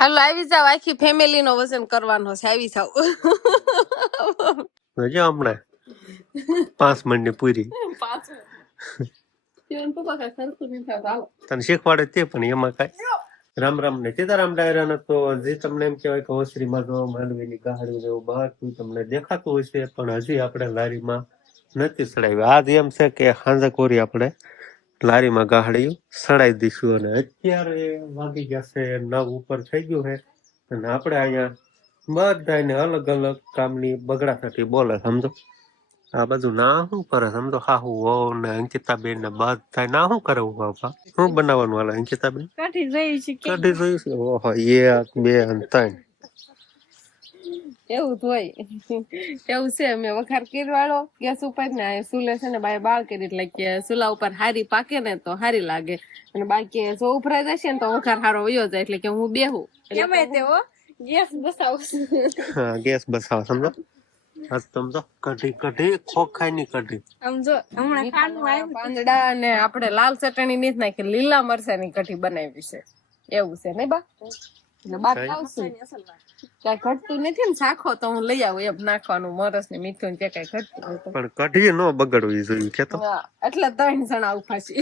હાલો આવી જાવ, આખી ફેમિલી નો વજન કરવાનો છે. આવી જાવ. જો હમણાં 5 મિનિટની પૂરી તને શીખવાડે તે પણ એમાં કઈ રામ રામ ને સીતારામ ડાયરા તો હજી તમને એમ કહેવાય કે ઓસરીમાં જો માંડવીની ગાહડી એવું બધું તમને દેખાતું હોય છે, પણ હજી આપણે લારીમાં નથી સડાવી. આજ એમ છે કે સાંજે કોરી આપણે લારીમાં ગાહડી સડાઈ દઈશું. અને અત્યારે વાગી ગયા છે 9 ઉપર થઈ ગયું છે, અને આપણે અહીંયા બધાને અલગ અલગ કામની બગડાસાથી બોલે. સમજો આ બધું ના શું કરે સમજો, હાહુ વહુ ને અંકિતાબેન ને બધા ના શું કરે. બાપા શું બનાવવાનું હાલે અંકિતાબેન? કઢી જોઈ છે. ઓહો 1 2 અને 3 એવું જ હોય. એવું છે. અમે વઘાર કરવાળો ગેસ ઉપર ને સુલે છે ને બાય બાળ કરી, એટલે કે સુલા ઉપર હારી પાકે ને તો હારી લાગે, અને બાકી જો ઉભરાઈ જશે ને તો વઘાર હારો વયો જાય. એટલે કે હું બેહું કેમ તેવો ગેસ બસાવું. હા ગેસ બસાવો સમજો. આજ સમજો કઢી ખોખાઈ ની કઢી. સમજો હમણાં પાંદડા અને આપણે લાલ ચટણી નથી નાખી, લીલા મરચાની કઢી બનાવી છે. એવું છે ને બા? બા ખાવશું કઈ ઘટતું નથી ને, શાખો તો હું લઈ આવું એમ નાખવાનું મરસ ને મીઠું ને કઈ ઘટતું હોય તો. પણ કઢી નો બગડવી જોઈએ કે તો. એટલે 3 જણા ઉભા છે.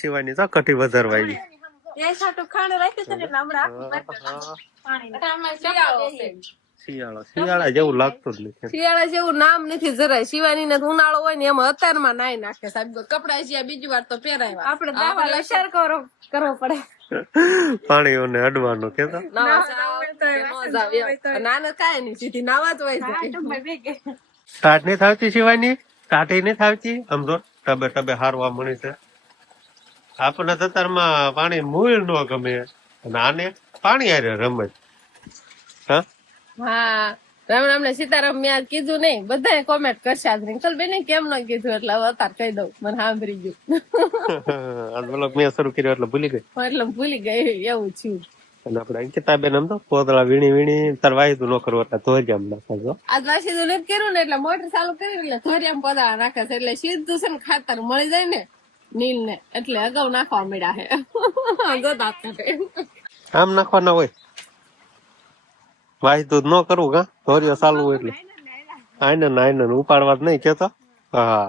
શિવાની તો કઢી વધારવાઈ. શિયાળા જેવું લાગતું જ નથી. શિયાળા જેવું નામ નથી જરાય. શિવાની ને ઉનાળો હોય ને એમાં અત્યારમાં નાઈ નાખે સાહેબ. કપડા છે બીજી વાર તો પહેરાય આપણે દાવા લશર કરવો પડે. પાણીઓને અડવાનું કેતો નાના કાય નઈ, સીધી નાવા જ હોય. ટાટ નહીં થાવતી શિવાની, ટાટી નહીં થાવતી. આમ જો ટબે ટબે હારવા મળી છે. આપણને તતારમાં પાણી મૂળ ન ગમે, અને આને પાણી હારે રમે. હા રામ રામ ને સીતારામ. મેં આજ કીધું નહીં, બધા કોમેન્ટ કરશે આજ રિંકલ બેન કેમ ન કીધું, એટલે હવે અત્યારે કહી દઉં. મને સાંભળી ગયું. આજ બ્લોગ મેં શરૂ કર્યો એટલે ભૂલી ગઈ. એટલે ભૂલી ગઈ એવું થયું. અને આપણે અંકિતાબેન આમ તો પોતળા વીણી તાર વાયદું ન કરવું એટલે ધોરિયામ નાખે. આજ વાસીદું નથી કર્યું ને, એટલે મોટર ચાલુ કરી એટલે ધોરિયામ પોતળા નાખે છે. એટલે સીધું છે ને ખાતર મળી જાય ને નીલ ને, એટલે અગાઉ નાખવા મળ્યા છે. આમ નાખવાના હોય, વાયદું ન કરવું. કા ધોરિયો ચાલુ હોય એટલે આઈને ઉપાડવા જ નહીં કેતો. હા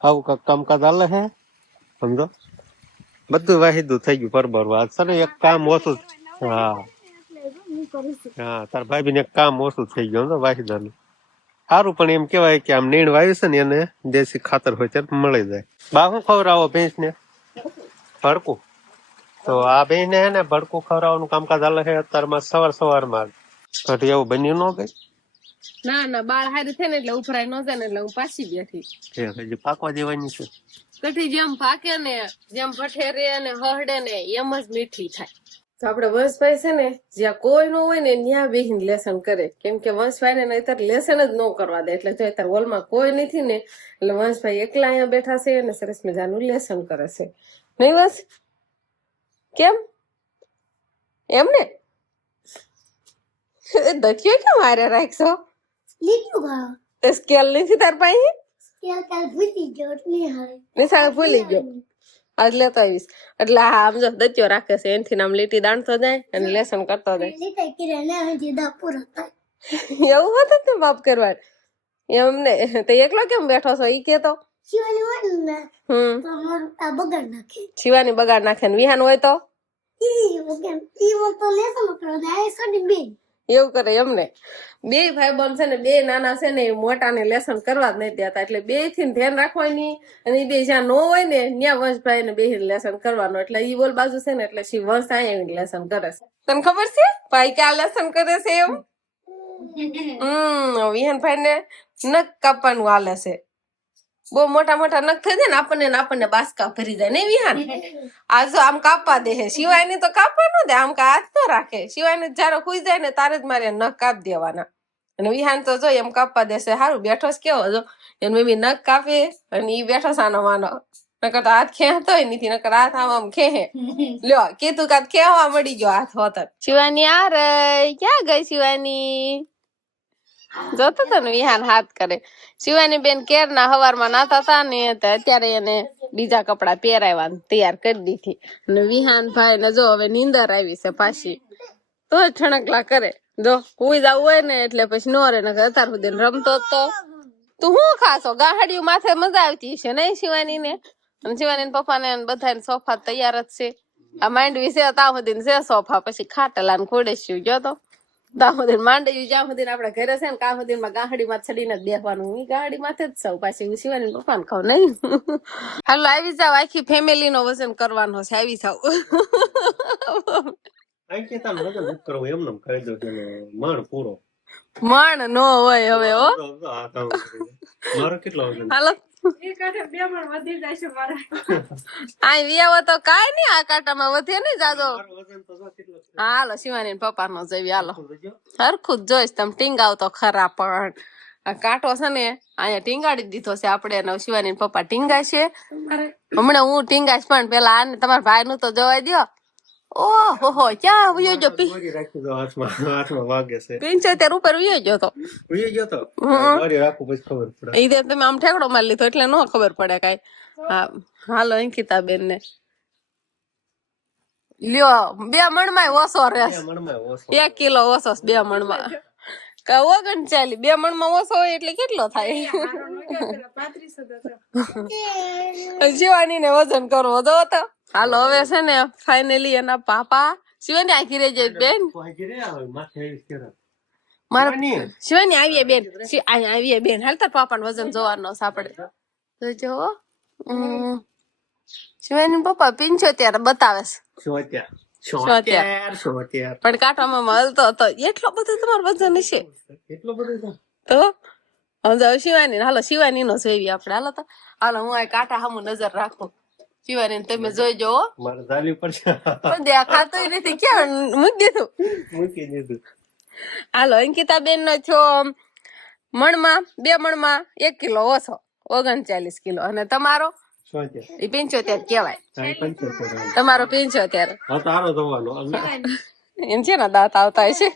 આવું કઈક કામકાજ હાલે છે સમજો. બધું વાહિદું થઈ ગયું પરબરવા. આજ સર એક કામ ઓછું. હા તાર ભાભી ને એક કામ ઓછું થઈ ગયું વાહિદાનું. સારું પણ એમ કેવાય કે આમ નીણ વાવ્યું છે ને એને દેશી ખાતર હોય ત્યારે મળી જાય. બા શું ખવડાવો ભેંસ ને? ભડકું. તો આ બેન ને ને ભડકું ખવડાવવાનું કામકાજ હાલે છે અત્યારમાં. સવારમાં કઢી એવું બન્યું ન ગઈ. ના બાળ હારી થાય ને એટલે ઉભરાય ન જાય ને, એટલે હું પાછી બેઠી. હજી પાકવા દેવાની છે કઢી. જેમ પાકે ને, જેમ ભઠેરે અને હરડે ને એમ જ મીઠી થાય. તો આપડે વંશભાઈ છે ને જ્યાં કોઈ નો હોય ને ત્યાં બેહીને લેસન કરે. કેમ કે વંશભાઈ ને અત્યારે લેસન જ ન કરવા દે. એટલે જો અત્યારે હોલમાં કોઈ નથી ને, એટલે વંશભાઈ એકલા અહીંયા બેઠા છે અને સરસ મજાનું લેસન કરે છે. નહીં બસ કેમ એમ ને દચ્યો કેમ મારે રાખશો? સ્કેલ નથી તાર પાસે? નિશાળ ભૂલી ગયો. આજ લેતો આવીશ. એટલે હા આમ જો દચ્યો રાખે છે, એનથી નામ લીટી દાણતો જાય અને લેસન કરતો જાય. એવું હતું ને બાપ કરવા એમને. તો એકલો કેમ બેઠો છો ઈ કેતો? શિવાની બગાડ નાખે ને વિહાન હોય તો એવું કરે એમને. બે ભાઈ બંધ છે ને, બે નાના છે ને, મોટા ને લેસન કરવા જ નહીં દેતા. એટલે બે થી ધ્યાન રાખવાની, અને બે જ્યાં ન હોય ને ત્યાં વંશભાઈ ને બે લેસન કરવાનું. એટલે ઈ બોલ બાજુ છે ને, એટલે શી વંશ અહીંયા લેસન કરે છે. તને ખબર છે ભાઈ ક્યાં લેસન કરે છે એમ? વિહાનભાઈ ને નખ કાપવાનું હાલે છે. બહુ મોટા મોટા નખ થઈ જાય ને આપણને બાસકા ભરી જાય નહીં વિહાન? આ જો આમ કાપવા દે છે. સિવાય ની તો કાપવા ન દે, આમ કા હાથ ન રાખે. સિવાય ને જયારે ખુઈ જાય ને તારે જ મારે નખ કાપી દેવાના. અને વિહાન તો જો એમ કાપવા દેશે. સારું બેઠો છે કેવો જો એને મમ્મી નખ કાપે અને ઈ બેઠો સાનો માનો. નકર તો હાથ ખેંચતોય નથી, નકર હાથ આમ ખેહે. લ્યો કીધું કાત ખેવા મળી ગયો હાથ હોત. શિવાની આ રે ક્યાં ગઈ શિવાની? જોતો તો ને વિહાન હાથ કરે. શિવાની બેન કેરના હવારમાં નાતા હતા ને તો અત્યારે એને બીજા કપડા પહેરાવ્યા ને તૈયાર કરી દીધી. અને વિહાન ભાઈ ને જો હવે નીંદર આવી છે પાછી તો જ ઠણકલા કરે. જો હુઈ જવું હોય ને એટલે પછી નો રે, નકર અત્યાર સુધી રમતો તો. તું શું ખાશો? ગાહડિયું માથે મજા આવતી છે નહીં શિવાની ને? અને શિવાની પપ્પા ને બધા સોફા તૈયાર જ છે. આ માંડવી છે ત્યાં સુધી છે સોફા, પછી ખાટલા ને ખોડેસ્યું ગયો તો ત્યાં સુધી માંડવી જ્યાં સુધી આપડે ઘરે છે ને ત્યાં સુધી ગાહડી માં ચડીને જ બેસવાનું. હું ગાહડી માથે જ સૌ પાછી હું શિવાની પપ્પા ને ખાવ નહીં. હાલો આવી જાવ, આખી ફેમિલી નો વજન કરવાનો છે, આવી જાવ. મણ નો હોય હવે હો. હાલો આ વિયાવો તો કાઈ નઈ, આ કાંટામાં વધે નઈ જાજો. હાલો શિવાની પપ્પા નો જઈ, હાલો હરખું જ જોઈશ. તમે ટીંગાવ તો ખરા, પણ આ કાંટો છે ને અહીંયા ટીંગાડી દીધો છે આપણે. શિવાની પપ્પા ટીંગાય છે હમણાં, હું ટીંગાઈશ પણ પેલા આને તમારા ભાઈ નું તો જવાય દો. ઓહો હો, ક્યાં વયો ગયો? 75 ઉપર વયો ગયો તો. ઈ તમે આમ ઠેકડો મારી લીધો એટલે નો ખબર પડે કઈ. હા હાલો અંકિતા બેન ને લ્યો, 2 મણ ઓછો રહેશે. 1 કિલો ઓછો 2 મણ 39. 2 મણ ઓછો હોય એટલે કેટલો થાય? શિવાની ને વજન કરવો જો તો. હાલો હવે છે ને ફાઇનલી એના પાપા શિવાની આખી રહી જાય બેન. શિવાની આવીએ બેન, આવીએ બેન. હાલ તાર પાપા નું વજન જોવાનો સાપડે જો. શિવાની પપ્પા 75 બતાવે છે. 74 પણ કાંટામાં મળતો હતો. એટલો બધો તમારો વજન હશે તો સમજાવ શિવાની. હાલો શિવાની નો જોઈ આપડે. હાલો તો હાલો, હું આ કાંટા સામું નજર રાખું. શિવાની તમે જોઈજો. દેખાતો નથી, ક્યાં મૂકી દીધું? હાલો અંકિતા બેન નો થયો મણમાં 2 મણમાં 1 કિલો ઓછો, 39 કિલો. અને તમારો 75 કેવાય. તમારો 75 એમ છે ને, દાંત આવતા હશે.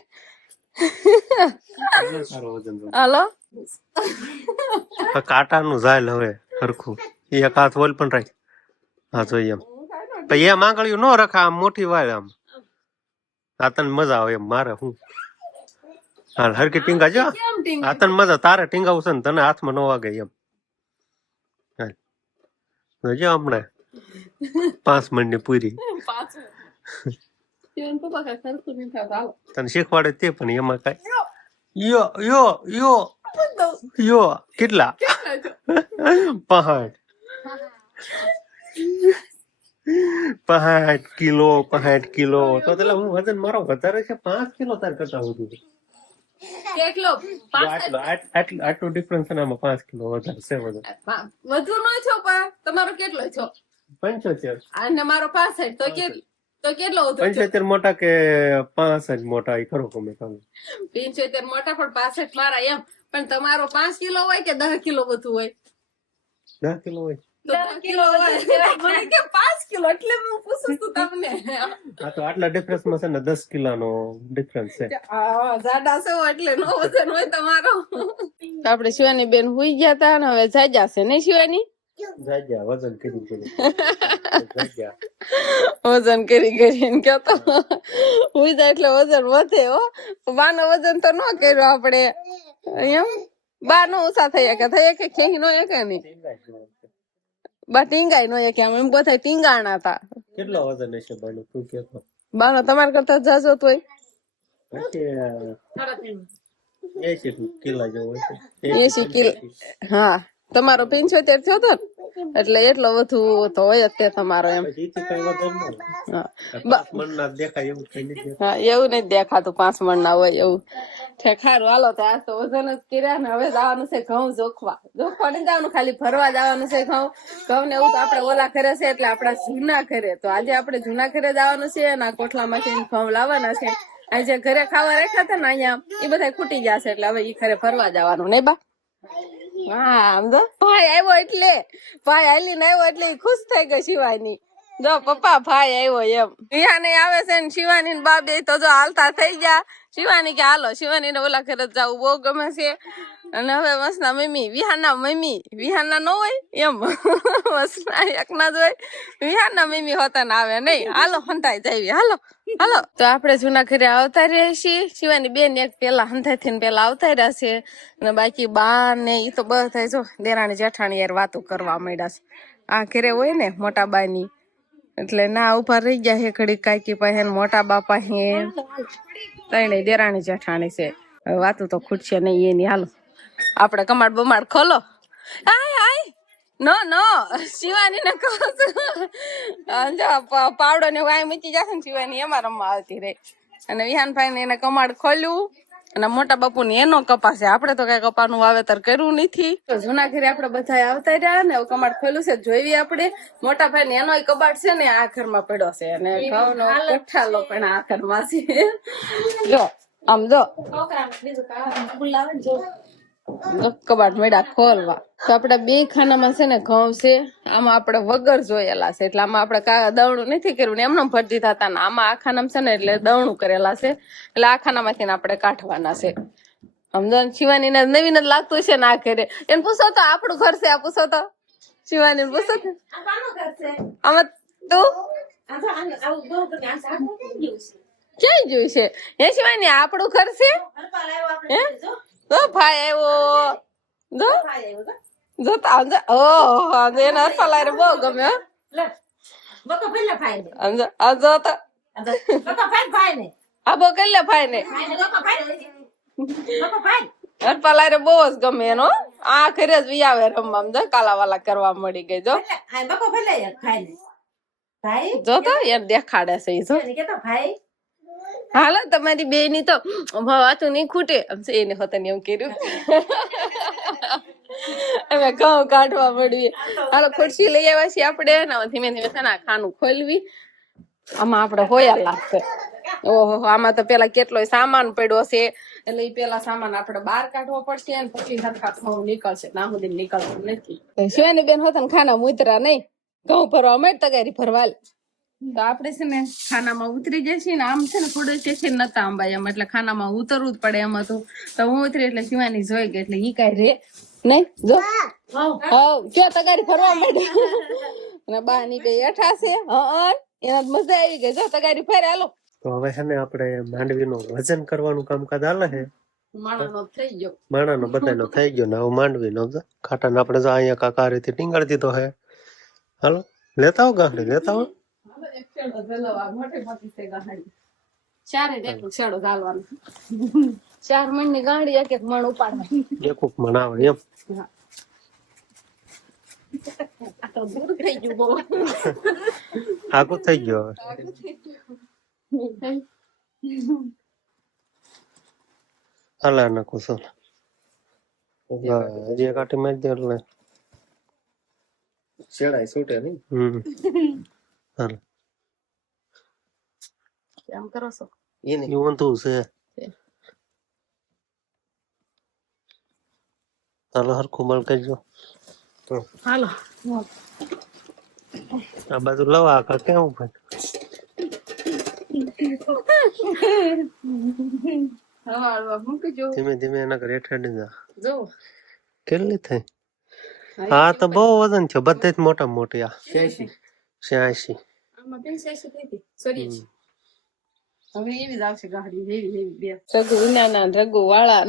હાલો કાંટા નું ઝાલ હવે હરખું એક હાથ વોલ પણ રાખ. હા જોઈએ એમ પછી એમ આંગળીઓ નો રખા, આમ મોટી વાળ આમ. આ તને મજા આવે એમ. મારે હું હાલ હરકી ટીંગા જો. આ તને મજા, તારે ટીંગાવું છે ને, તને હાથમાં નો વાગે એમ. જો હમણાં 5 મિનિટ ની પૂરી તને શીખવાડે તે, પણ એમાં કઈ યો યો યો યો કેટલા 65 કિલો. 65 કિલો તો પેલા હું વજન મારો વધારે છે 5 કિલો તાર કરતા વધુ. આટલો ડિફરન્સ છે ને, આમાં 5 કિલો વધારે છે. વધુ નો છો પણ તમારો કેટલો છો? 75. અને મારો 65. તો કેટલો હતો? 75 મોટા કે 65 મોટા? એ ખરો કમે તમે 75 મોટા પણ 65 મારા એમ. પણ તમારો 5 કિલો હોય કે 10 કિલો વધુ હોય? 10 કિલો હોય. 10 કિલો હોય મને કે 5 કિલો, એટલે હું પૂછું છું તમને. આ તો આટલા ડિફરન્સ માં છે ને 10 કિલોનો ડિફરન્સ છે. જાડા છો એટલે નો વજન હોય તમારો. આપણે શિવાની બેન હુઈ ગયા હતા ને હવે જાગ્યા છે નહીં શિવાની? વજન કરીને કેતો હુઈ જાય એટલે વજન વધે હો. બાનો વજન તો નો કર્યો આપણે એમ. બા નો ઓછા થઈ કે ખેંચી નો એક નહીં. બા ટીંગાઈ નો એક એમ બધા ટીંગાણા હતા. કેટલો વજન હશે બાનું તું કેતો? બાનો તમારા કરતા જાજો તોય 80 કિલો જેવો હશે. 80 કિલો. હા તમારો 75 થયો તો એટલે એટલો વધુ તો હોય જ તે તમારો એમ. હા એવું નથી દેખાતું 5 મણ ના હોય એવું. ખારું હાલો તો આ તો વજન જ કર્યા ને. હવે જવાનું છે ઘઉં જોખવા નહીં જવાનું, ખાલી ફરવા જવાનું છે. ઘઉં ને એવું તો આપડે ઓલા ઘરે છે એટલે આપડા જૂના ઘરે. તો આજે આપણે જૂના ઘરે જવાનું છે અને આ કોઠલામાંથી ઘઉં લાવવાના છે. આજે ઘરે ખાવા રાખ્યા હતા ને અહીંયા એ બધા ખૂટી ગયા છે એટલે હવે ઈ ઘરે ફરવા જવાનું નહીં બા. હા સમજો ભાઈ આવ્યો એટલે, ભાઈ હાલીને આવ્યો એટલે ખુશ થઈ ગઈ શિવાની. જો પપ્પા ભાઈ આવ્યો એમ વિહાને આવે છે ને શિવાની ને બા બે તો જો હાલતા થઈ ગયા. શિવાની કે હાલો, શિવાની ને ઓલા ઘરે જવું બહુ ગમે છે. અને હવે વસના મમ્મી વિહાના ન હોય એમ વસના એક ના જ હોય, વિહાના મમ્મી હોતા ને આવે નહીં. હાલો હંતાઈ જાવી, હાલો હાલો. તો આપણે જૂના ઘરે આવતા રહ્યા છીએ. શિવાની બેન એક પેલા હંતાઈ થઈને પેલા આવતા રહ્યા છે, અને બાકી બા ને ઈ તો બધા જો દેરાણી જેઠાણી યાર વાતો કરવા માંડ્યા છે. આ ઘરે હોય ને મોટા બાની એટલે ના ઉભા રહી ગયા હે ઘડી કાકી પાસે મોટા બાપા હે તઈને દેરાણી જેઠાણી છે. હવે વાતું તો ખૂટશે નહીં એની. હાલો આપણે કમાડ બમાડ ખોલો. આય આય નો શિવાની ને કહું છું જો પાવડો ને વાય મૂકી જશે ને શિવાની એમાં રમવા આવતી રહી. અને વિહાનભાઈ ને એને કમાડ ખોલ્યું અને મોટા બાપુ ને એનો કપા છે. આપડે તો કઈ કપાનું વાવેતર કર્યું નથી. તો જૂના ઘરે આપડે બધા આવતા રહ્યા ને કમાડ ખોલ્યું છે. જોઈ આપણે મોટા ભાઈ ને એનો કબાટ છે ને આ ઘરમાં પડ્યો છે, અને ઘઉંનો કઠાલો પણ આ ઘરમાં છે. જો આમ જો કબાટ મેળા ખોલવા તો આપડે બે ખાનામાં છે ને ઘઉં છે. આમાં આપડે વગર જોયેલા છે એટલે આમાં આપડે દવણું નથી કર્યું ને એમને ભરી દીધા હતા. આમાં આ ખાનામાં છે ને એટલે દવણું કરેલા છે, એટલે આ ખાનામાંથી આપડે કાઢવાના છે. સમજો શિવાની ને નવીન જ લાગતું છે ને આ ઘરે. એને પૂછો તો આપણું ઘર છે, આ પૂછો તો શિવાની પૂછો તો આમાં તું ક્યાં જોયું છે હે શિવાની? આપણું ઘર છે હે? તો ભાઈ આવ્યો જો ઓહો એને હરફાલા બહુ ગમે. આ બહુ કરી લે ભાઈ ને હરફાલા બહુ જ ગમે એનો. આ ઘરે જ વી આવે રમવા. જો કાલા વાલા કરવા મળી ગઈ. જો જો તો યાર દેખાડે છે જો. હાલો તમારી બે ની તો વાતું નહીં ખૂટે એને હોતા એમ કર્યું. અમે ઘઉં કાઢવા મળીએ. હાલો ખુરશી લઈ આવ્યા છીએ આપણે. ધીમે ધીમે છે ને ખાનું ખોલવી. આમાં આપડે હોયા લાગશે. ઓહો આમાં તો પેલા કેટલો સામાન પડ્યો છે, એટલે પેલા સામાન આપડે બહાર કાઢવો પડશે અને પછી સરખા ઘઉં નીકળશે. ના સુધી નીકળતું નથી. શિવાની બેન હોતા ને ખાના ઉતરા નહીં, ઘઉં ભરવા મળે તગારી ભરવા. તો આપડે છે ને ખાનામાં ઉતરી જશે ને. આમ છે ને થોડું છે નતા અંબાઈ એમ, એટલે ખાનામાં ઉતરવું જ પડે એમ હતું. તો હું ઉતરી એટલે શિવાની જોઈ ગઈ એટલે ઈ કઈ રે નહીં. જો કયો તગારી ભરવા માંડે અને બા ની ગઈ એઠા છે. એના મજા આવી ગઈ. જો તગારી ફેર હાલો. તો હવે છે ને આપણે માંડવીનું વજન કરવાનું કામકાજ હાલે છે. માણાનો થઈ ગયો, માણાનો બધાનો થઈ ગયો ને હવે માંડવીનો ખાટાને આપણે જો અહીંયા કાકા રીતે ટીંગાડી દીધો છે. હાલો લેતા હો ગાંઠી લેતા હો. ચાર મણ ની ગાડી એક એક મણ ઉપાડવા. એક મણ આવે એમ. આગું થઈ ગયો હવે. હાલા નાખું છું હજી કાઢી મારી દે એટલે શેડાય છૂટે નહીં. હાલ આમ કરો છો એને ઊંધું છે. હાલો હરખું મળ કરજો. હાલો આ બાજુ લવા આખા કેવું ભાઈ. ધીમે ધીમે એના ઘરે ઠંડી જા. જો કેટલી થઈ? હા તો બહુ વજન છે બધે જ મોટા મોટી. આ 86 આમાં 85 થઈ હતી. સોરી હવે એવી જ આવશે ગાડી. એવી બે રઘુ ઉનાના રઘુ વાળા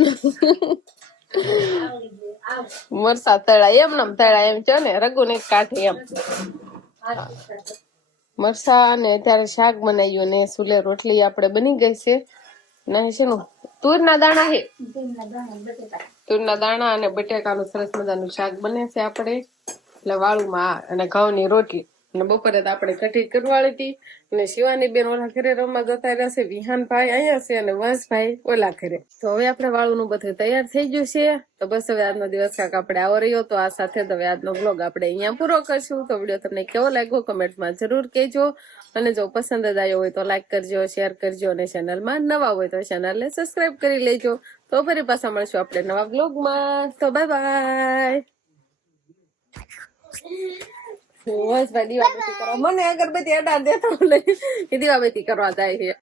મરસા તળા એમ નમ તળા એમ છો ને. રઘુ ને કાઢે એમ મરસા ને અત્યારે શાક બનાવ્યું ને સુલે રોટલી આપણે બની ગઈ છે. નહીં છે નું તુરના દાણા છે. તુરના દાણા અને બટેકાનું સરસ મજાનું શાક બને છે આપણે. એટલે વાળુમાં અને ઘઉંની રોટલી. અને બપોરે તો આપણે કઢી કરવાળી હતી. અને શિવાની બેન ઓલા ઘરે રમવા જતા રહેશે. વિહાનભાઈ અહીંયા છે અને વંશભાઈ ઓલા ઘરે. તો હવે આપણે વાળું નું બધું તૈયાર થઈ ગયું છે. તો બસ હવે આજનો દિવસ કાંક આપણે આવો રહ્યો. તો આ સાથે હવે આજનો બ્લોગ આપણે અહીંયા પૂરો કરશું. તો વિડીયો તમને કેવો લાગ્યો કમેન્ટમાં જરૂર કહેજો. અને જો પસંદ જ આવ્યો હોય તો લાઈક કરજો, શેર કરજો અને ચેનલમાં નવા હોય તો ચેનલને સબસ્ક્રાઇબ કરી લેજો. તો ફરી પાછા મળશું આપણે નવા બ્લોગમાં. તો બાય બાય. બસ ભાઈ દીવાબત્તી કરવા મને અગરબત્તી અડાડ દેતો નહીં કે દીવાબત્તી કરવા જાય છે